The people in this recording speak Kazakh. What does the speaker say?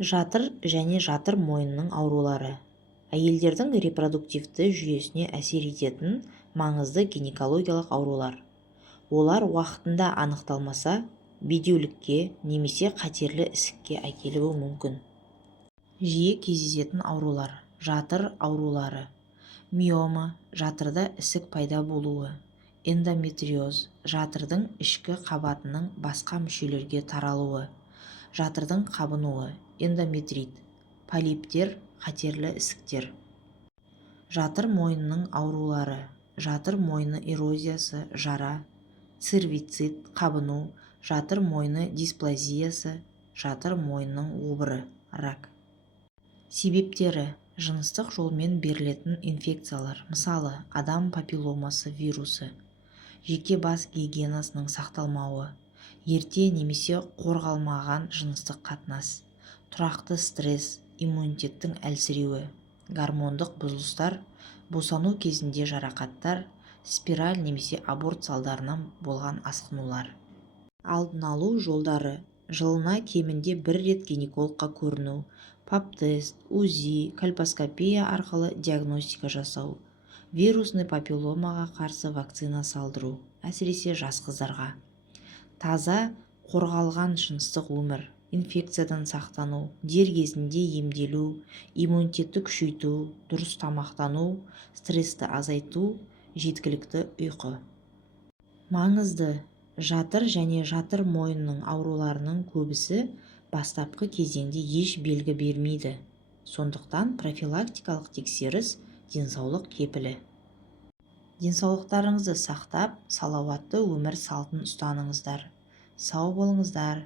Жатыр және жатыр мойнының аурулары. Әйелдердің репродуктивті жүйесіне әсер ететін маңызды гинекологиялық аурулар. Олар уақытында анықталмаса, бедеулікке немесе қатерлі ісікке әкелуі мүмкін. Жиі кездесетін аурулар. Жатыр аурулары. Миома, жатырда ісік пайда болуы. Эндометриоз, жатырдың ішкі қабатының басқа мүшелерге таралуы. Жатырдың қабынуы. Эндометрит. Полиптер, қатерлі ісіктер. Жатыр мойнының аурулары. Жатыр мойны эрозиясы, жара. Цервицит, қабыну. Жатыр мойны дисплазиясы, жатыр мойнының обыры, рак. Себептері: жыныстық жолмен берілетін инфекциялар, мысалы адам папилломасы вирусы, жеке бас гигиенасының сақталмауы, ерте немесе қорғалмаған жыныстық қатынас, тұрақты стресс, иммунитеттің әлсіреуі, гормондық бұзылыстар, босану кезінде жарақаттар, спираль немесе аборт салдарынан болған асқынулар. Алдын алу жолдары: жылына кемінде бір рет гинекологқа көріну, пап-тест, УЗИ, кольпоскопия арқылы диагностика жасау, вирусный папилломаға қарсы вакцина салдыру, әсіресе жас қыздарға. Таза, қорғалған жыныстық өмір, инфекциядан сақтану, дер кезінде емделу, иммунитетті күшейту, дұрыс тамақтану, стрессті азайту, жеткілікті ұйқы. Маңызды: жатыр және жатыр мойнының ауруларының көбісі бастапқы кезеңде еш белгі бермейді. Сондықтан профилактикалық тексеріс денсаулық кепілі. Денсаулықтарыңызды сақтап, салауатты өмір салтын ұстаныңыздар. Сау болыңыздар.